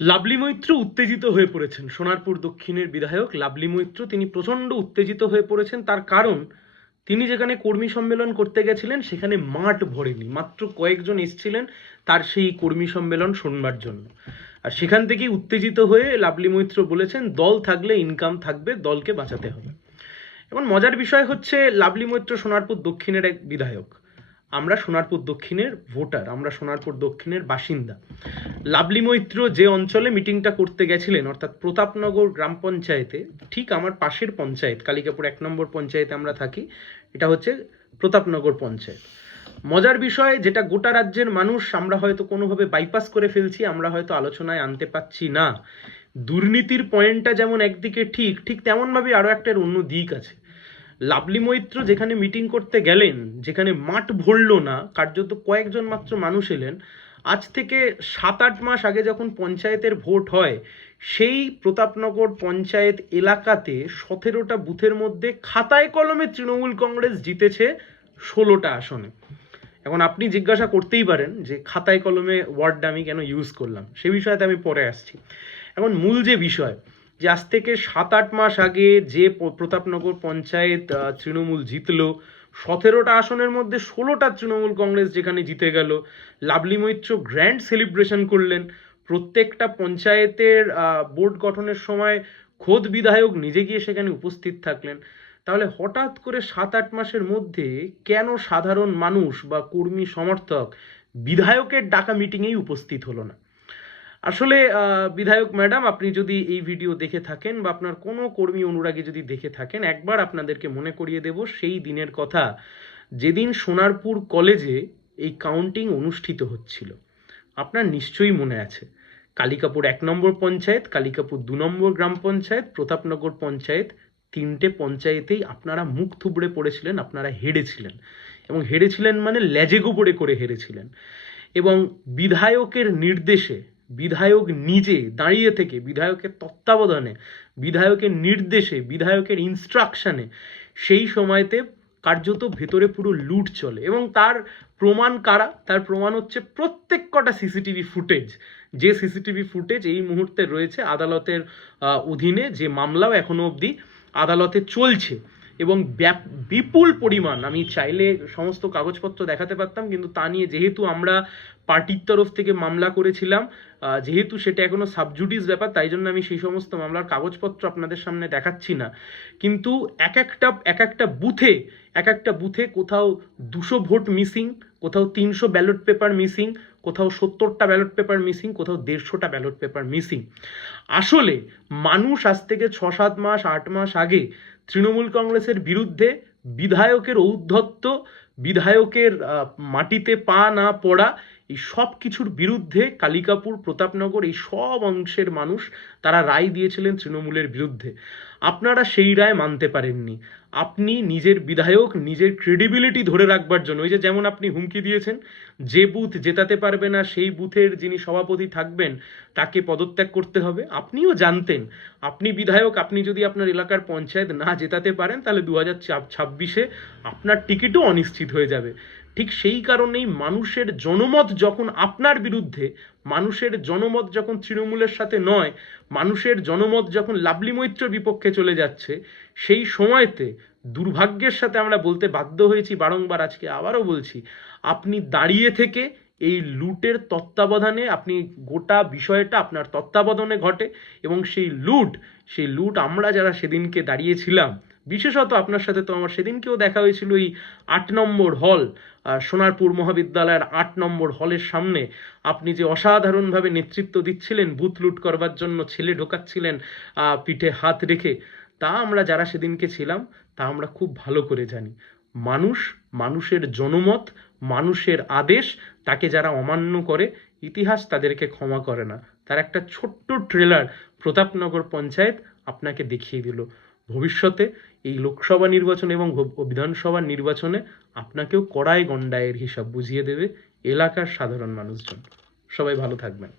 Lovely Maitra উত্তেজিত হয়ে পড়েছেন। সোনারপুর দক্ষিণের বিধায়ক লাভলি মৈত্র তিনি প্রচণ্ড উত্তেজিত হয়ে পড়েছেন। তার কারণ, তিনি যেখানে কর্মী সম্মেলন করতে গেছিলেন, সেখানে মাঠ ভরেনি। মাত্র কয়েকজন এসছিলেন তার সেই কর্মী সম্মেলন শুনবার জন্য। আর সেখান থেকেই উত্তেজিত হয়ে লাভলি মৈত্র বলেছেন, দল থাকলে ইনকাম থাকবে, দলকে বাঁচাতে হবে। এবং মজার বিষয় হচ্ছে লাভলি মৈত্র সোনারপুর দক্ষিণের এক বিধায়ক। আমরা সোনারপুর দক্ষিণের ভোটার, আমরা সোনারপুর দক্ষিণের বাসিন্দা। লাভলি মৈত্র যে অঞ্চলে মিটিংটা করতে গেছিলেন, অর্থাৎ প্রতাপনগর গ্রাম পঞ্চায়েতে, ঠিক আমার পাশের পঞ্চায়েত, কালিকাপুর এক নম্বর পঞ্চায়েতে আমরা থাকি, এটা হচ্ছে প্রতাপনগর পঞ্চায়েত। মজার বিষয়, যেটা গোটা রাজ্যের মানুষ, আমরা হয়তো কোনোভাবে বাইপাস করে ফেলছি, আমরা হয়তো আলোচনায় আনতে পাচ্ছি না। দুর্নীতির পয়েন্টটা যেমন একদিকে ঠিক ঠিক তেমনভাবে আরও একটা অন্য দিক আছে। লাভলি মৈত্র যেখানে মিটিং করতে গেলেন, যেখানে মাঠ ভরল না, কার্যত কয়েকজন মাত্র মানুষ এলেন, আজ থেকে সাত আট মাস আগে যখন পঞ্চায়েতের ভোট হয়, সেই প্রতাপনগর পঞ্চায়েত এলাকাতে সতেরোটা বুথের মধ্যে খাতায় কলমে তৃণমূল কংগ্রেস জিতেছে ষোলোটা আসনে। এখন আপনি জিজ্ঞাসা করতেই পারেন যে খাতায় কলমে ওয়ার্ডটা আমি কেন ইউজ করলাম, সে বিষয়তে আমি পরে আসছি। এখন মূল যে বিষয় যে আজ থেকে সাত আট মাস আগে যে প্রতাপনগর পঞ্চায়েত তৃণমূল জিতলো, সতেরোটা আসনের মধ্যে ষোলোটা তৃণমূল কংগ্রেস যেখানে জিতে গেল। লাভলি মৈত্র গ্র্যান্ড সেলিব্রেশন করলেন। প্রত্যেকটা পঞ্চায়েতের বোর্ড গঠনের সময় খোদ বিধায়ক নিজে গিয়ে সেখানে উপস্থিত থাকলেন। তাহলে হঠাৎ করে সাত আট মাসের মধ্যে কেন সাধারণ মানুষ বা কর্মী সমর্থক বিধায়কের ডাকা মিটিংয়েই উপস্থিত হলো না? আসলে বিধায়ক ম্যাডাম, আপনি যদি এই ভিডিও দেখে থাকেন বা আপনার কোনো কর্মী অনুরাগী যদি দেখে থাকেন, একবার আপনাদেরকে মনে করিয়ে দেব, সেই দিনের কথা যেদিন সোনারপুর কলেজে এই কাউন্টিং অনুষ্ঠিত হচ্ছিল। আপনার নিশ্চয়ই মনে আছে। কালিকাপুর এক নম্বর পঞ্চায়েত, কালিকাপুর দু নম্বর গ্রাম পঞ্চায়েত, প্রতাপনগর পঞ্চায়েত, তিনটে পঞ্চায়েতেই আপনারা মুখ থুবড়ে পড়েছিলেন, আপনারা হেরেছিলেন। এবং হেরেছিলেন মানে লেজে গোবরে করে হেরেছিলেন। এবং বিধায়কের নির্দেশে বিধায়ক নিজে দাঁড়িয়ে থেকে বিধায়কের তত্ত্বাবধানে, বিধায়কের নির্দেশে, বিধায়কের ইনস্ট্রাকশনে সেই সময়তে কার্যত ভেতরে পুরো লুট চলে। এবং তার প্রমাণ কারা? তার প্রমাণ হচ্ছে প্রত্যেক কটা সিসিটিভি ফুটেজ। যে সিসিটিভি ফুটেজ এই মুহূর্তে রয়েছে আদালতের অধীনে যে মামলাও এখনও অবধি আদালতে চলছে। এবং বিপুল পরিমাণ, আমি চাইলে সমস্ত কাগজপত্র দেখাতে পারতাম, কিন্তু তা নিয়ে যেহেতু আমরা পার্টির তরফ থেকে মামলা করেছিলাম যেহেতু সেটা এখনও সাবজুডিস ব্যাপার, তাই জন্য আমি সেই সমস্ত মামলার কাগজপত্র আপনাদের সামনে দেখাচ্ছি না। কিন্তু এক একটা এক একটা বুথে, এক একটা বুথে কোথাও দুশো ভোট মিসিং, কোথাও তিনশো ব্যালট পেপার মিসিং কোথাও সত্তরটা ব্যালট পেপার মিসিং কোথাও দেড়শোটা ব্যালট পেপার মিসিং আসলে মানুষ আজ থেকে ছ সাত মাস, আট মাস আগে তৃণমূল কংগ্রেসের বিরুদ্ধে বিধায়কের ঔদ্ধত্য, বিধায়কের মাটিতে পা না পড়া এই সব কিছুর বিরুদ্ধে কালিকাপুর, প্রতাপনগর এই সব অংশের মানুষ তারা রায় দিয়েছিলেন তৃণমূলের বিরুদ্ধে। আপনারা সেই রায় মানতে পারেননি। আপনি নিজের বিধায়ক, নিজের ক্রেডিবিলিটি ধরে রাখবার জন্য, ওই যে যেমন আপনি হুমকি দিয়েছেন, যে বুথ জেতাতে পারবে না, সেই বুথের যিনি সভাপতি থাকবেন, তাকে পদত্যাগ করতে হবে। আপনিও জানতেন, আপনি বিধায়ক, আপনি যদি আপনার এলাকার পঞ্চায়েত না জেতাতে পারেন, তাহলে দু হাজার ছাব্বিশে আপনার টিকিটও অনিশ্চিত হয়ে যাবে। ঠিক সেই কারণেই মানুষের জনমত যখন আপনার বিরুদ্ধে, মানুষের জনমত যখন তৃণমূলের সাথে নয়, মানুষের জনমত যখন লাভলি মৈত্রর বিপক্ষে চলে যাচ্ছে, সেই সময়তে দুর্ভাগ্যের সাথে আমরা বলতে বাধ্য হয়েছি, বারংবার আজকে আবারও বলছি, আপনি দাঁড়িয়ে থেকে এই লুটের তত্ত্বাবধানে, আপনি গোটা বিষয়টা আপনার তত্ত্বাবধানে ঘটে এবং সেই লুট সেই লুট আমরা যারা সেদিনকে দাঁড়িয়েছিলাম বিশেষত আপনার সাথে তো আমার সেদিনকেও দেখা হয়েছিল এই আট নম্বর হল সোনারপুর মহাবিদ্যালয়ের আট নম্বর হলের সামনে। আপনি যে অসাধারণভাবে নেতৃত্ব দিচ্ছিলেন, বুথ লুট করবার জন্য ছেলে ঢোকাচ্ছিলেন পিঠে হাত রেখে, তা আমরা যারা সেদিনকে ছিলাম, তা আমরা খুব ভালো করে জানি। মানুষ, মানুষের জনমত, মানুষের আদেশ, তাকে যারা অমান্য করে, ইতিহাস তাদেরকে ক্ষমা করে না। তার একটা ছোট্ট ট্রেলার প্রতাপনগর পঞ্চায়েত আপনাকে দেখিয়ে দিল। ভবিষ্যতে এই লোকসভা নির্বাচন এবং বিধানসভা নির্বাচনে আপনাকেও কড়াই গণ্ডায়ের হিসাব বুঝিয়ে দেবে এলাকার সাধারণ মানুষজন। সবাই ভালো থাকবেন।